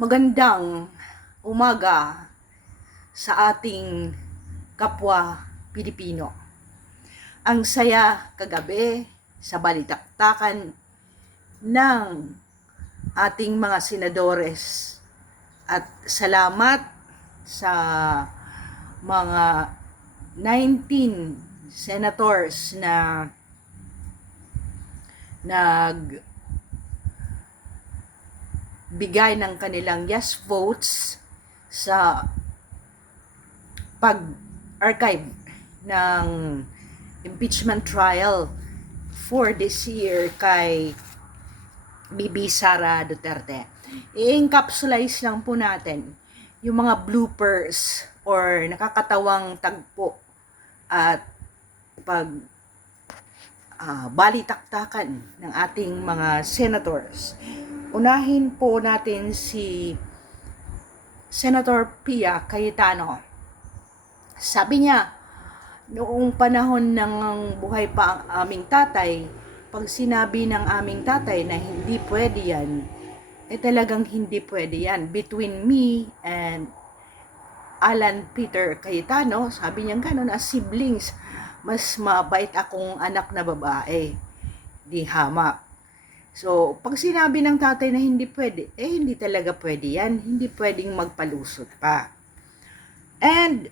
Magandang umaga sa ating kapwa Pilipino. Ang saya kagabi sa balitaktakan ng ating mga senadores at salamat sa mga 19 senators na bigay ng kanilang yes votes sa pag-archive ng impeachment trial for this year kay Bibi Sara Duterte. I-encapsulize lang po natin yung mga bloopers or nakakatawang tagpo at balitaktakan ng ating mga senators. Unahin po natin si Senator Pia Cayetano. Sabi niya, noong panahon ng buhay pa ang aming tatay, pag sinabi ng aming tatay na hindi pwede yan, talagang hindi pwede yan. Between me and Alan Peter Cayetano, sabi niya gano'n, as siblings, mas mabait akong anak na babae. Di hamak. So, pag sinabi ng tatay na hindi pwede, hindi talaga pwede yan. Hindi pwedeng magpalusot pa. And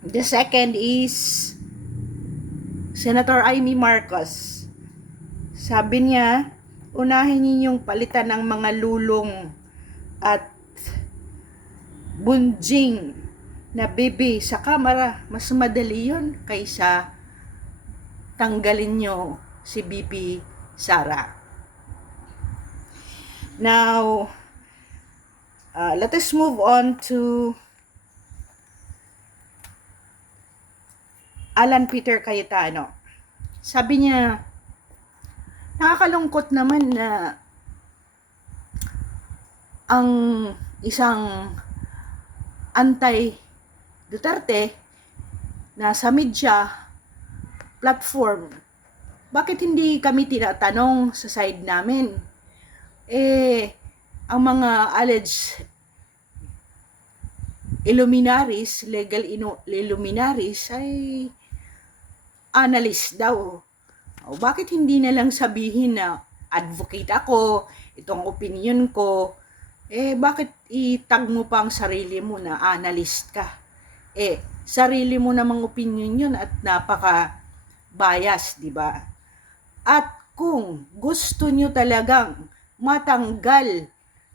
the second is Senator Amy Marcos. Sabi niya, unahin ninyong palitan ng mga lulong at bunjing na bibi sa kamera. Mas madali yun kaysa tanggalin nyo si Bibi Sara. Now, let us move on to Alan Peter Cayetano. Sabi niya, nakakalungkot naman na ang isang anti-Duterte na sa media platform, bakit hindi kami tinatanong sa side namin? Ang mga alleged illuminaries, legal illuminaries ay analyst daw. Bakit hindi na lang sabihin na advocate ako, itong opinion ko, bakit itag mo pa ang sarili mo na analyst ka? Sarili mo namang opinion yun at napaka bias, di ba? At kung gusto nyo talagang matanggal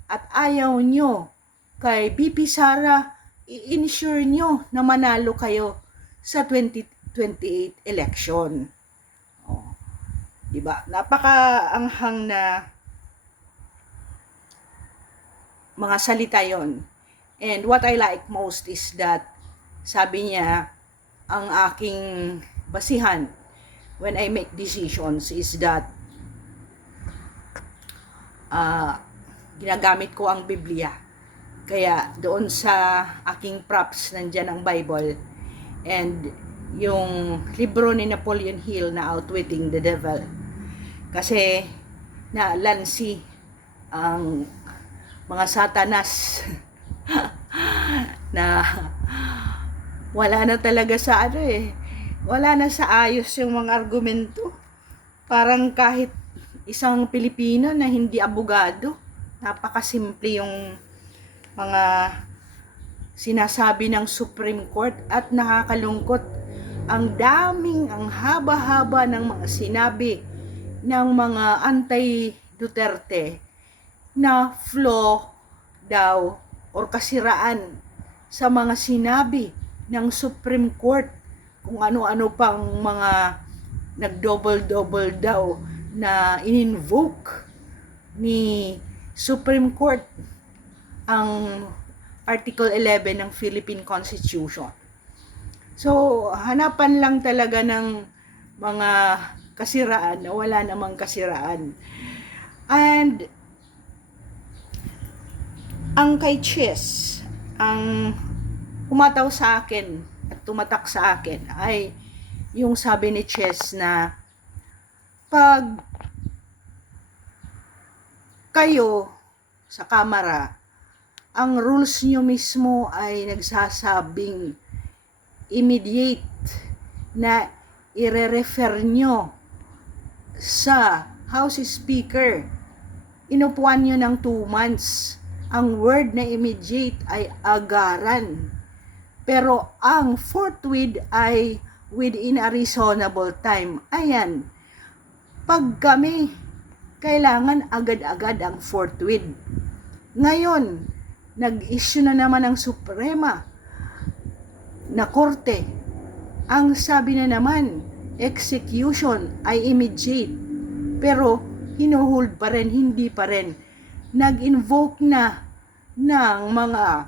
at ayaw nyo kay BP Sara, i-ensure nyo na manalo kayo sa 2028 election. Diba? Napaka-anghang na mga salita yon. And what I like most is that, sabi niya, ang aking basihan when I make decisions is that ginagamit ko ang Biblia. Kaya doon sa aking props, nandyan ang Bible. And yung libro ni Napoleon Hill na Outwitting the Devil. Kasi nalansi ang mga satanas na wala na talaga sa wala na sa ayos yung mga argumento. Parang kahit isang Pilipino na hindi abogado, napakasimple yung mga sinasabi ng Supreme Court at nakakalungkot. Ang haba-haba ng mga sinabi ng mga anti-Duterte na flaw daw or kasiraan sa mga sinabi ng Supreme Court, kung ano-ano pang mga nag-double-double daw na in-invoke ni Supreme Court ang Article 11 ng Philippine Constitution. So, hanapan lang talaga ng mga kasiraan na wala namang kasiraan. And ang kay Chess, ang humataw sa akin at tumatak sa akin ay yung sabi ni Chess na pag kayo sa Kamara, ang rules nyo mismo ay nagsasabing immediate na ire-refer nyo sa House Speaker. Inupuan nyo ng 2 months. Ang word na immediate ay agaran. Pero ang forthwith ay within a reasonable time. Ayan. Pag kami, kailangan agad-agad ang forthwith. Ngayon, nag-issue na naman ang Suprema na korte. Ang sabi na naman, execution ay immediate. Pero, hinuhold pa rin, hindi pa rin. Nag-invoke na ng mga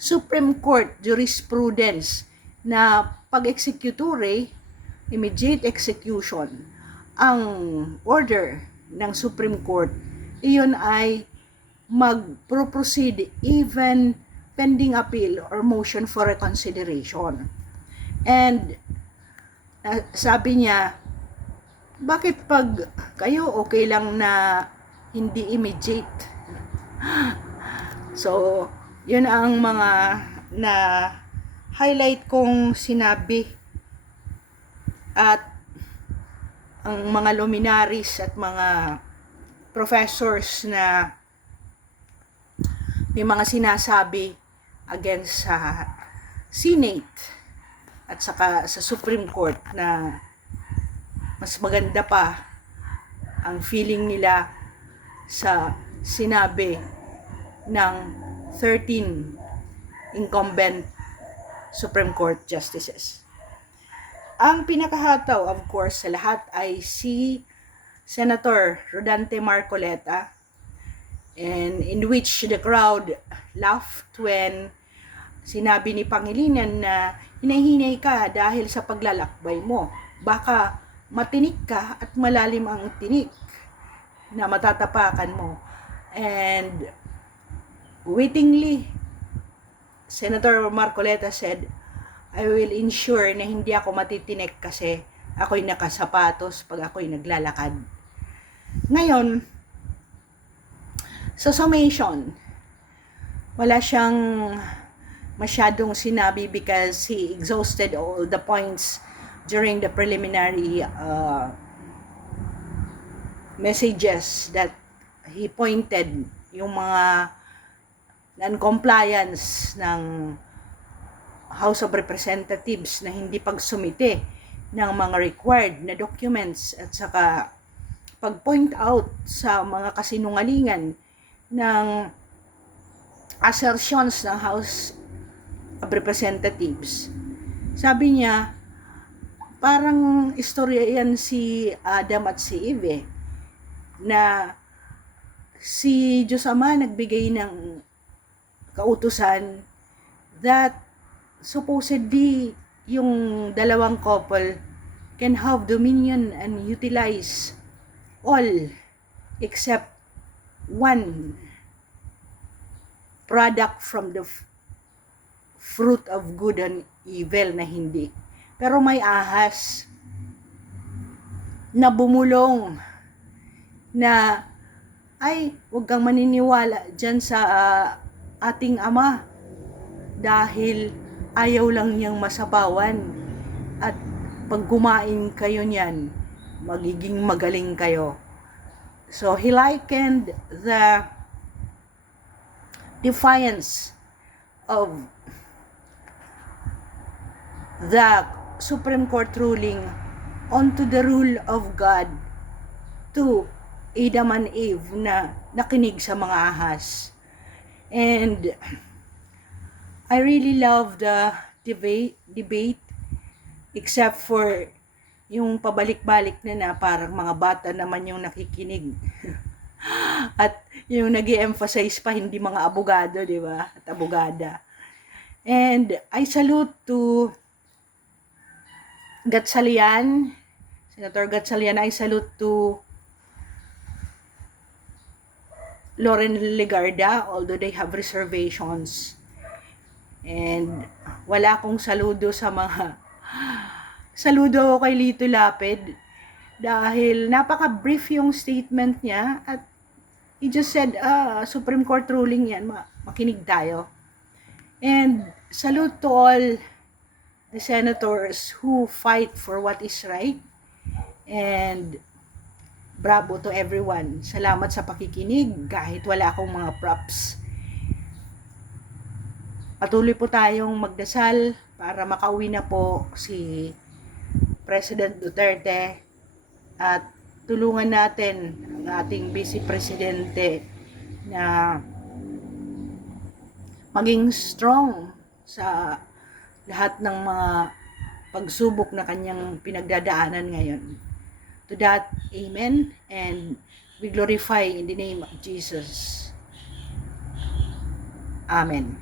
Supreme Court jurisprudence na pag-executure, immediate execution, ang order ng Supreme Court, iyon ay mag-proceed even pending appeal or motion for reconsideration. And sabi niya, bakit pag kayo okay lang na hindi immediate? So, yun ang mga na highlight kong sinabi. At ang mga luminaries at mga professors na may mga sinasabi against sa Senate at saka sa Supreme Court na mas maganda pa ang feeling nila sa sinabi ng 13 incumbent Supreme Court justices. Ang pinakahataw, of course, sa lahat ay si Senator Rodante Marcoleta, and in which the crowd laughed when sinabi ni Pangilinan na hinahinay ka dahil sa paglalakbay mo. Baka matinik ka at malalim ang tinik na matatapakan mo. And wittingly, Senator Marcoleta said, I will ensure na hindi ako matitinik kasi ako'y nakasapatos pag ako'y naglalakad. Ngayon, sa summation, wala siyang masyadong sinabi because he exhausted all the points during the preliminary messages that he pointed, yung mga non-compliance ng House of Representatives na hindi pagsumite ng mga required na documents at saka pag-point out sa mga kasinungalingan ng assertions ng House of Representatives. Sabi niya, parang istorya yan si Adam at si Eve, na si Diyos Ama nagbigay ng kautusan that supposedly yung dalawang couple can have dominion and utilize all except one product from the fruit of good and evil na hindi. Pero may ahas na bumulong na ay, huwag kang maniniwala dyan sa ating Ama dahil ayaw lang niyang masabawan at pag kumain kayo niyan, magiging magaling kayo. So he likened the defiance of the Supreme Court ruling onto the rule of God to Adam and Eve na nakinig sa mga ahas. And I really love the debate except for yung pabalik-balik na parang mga bata naman yung nakikinig. At yung nag-i-emphasize pa hindi mga abogado, di ba? At abogada. And I salute to Gatchalian, Senator Gatchalian. I salute to Loren Legarda, although they have reservations. And wala akong saludo sa mga saludo kay Lito Lapid dahil napaka-brief yung statement niya at he just said, Supreme Court ruling yan, makinig tayo. And salute to all the senators who fight for what is right. And bravo to everyone. Salamat sa pakikinig kahit wala akong mga props. Patuloy po tayong magdasal para makauwi na po si President Duterte at tulungan natin ang ating Vice Presidente na maging strong sa lahat ng mga pagsubok na kanyang pinagdadaanan ngayon. To that, amen, and we glorify in the name of Jesus. Amen.